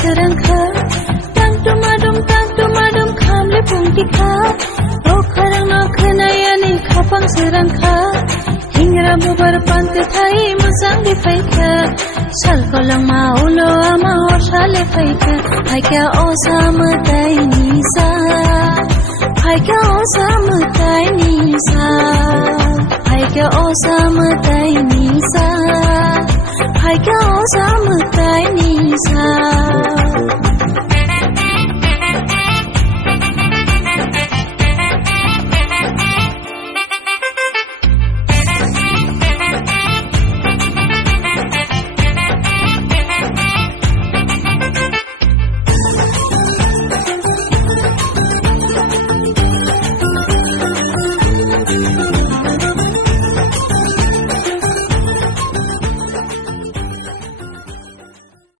serangka tang tumadum khamle pungtika o kharang no khanayani khapang serangka hingra bubar pant thai musang di faika sal kolang ma ulo ama oshale faika haika osamatai nisa haika osamatai nisa haika osamatai nisa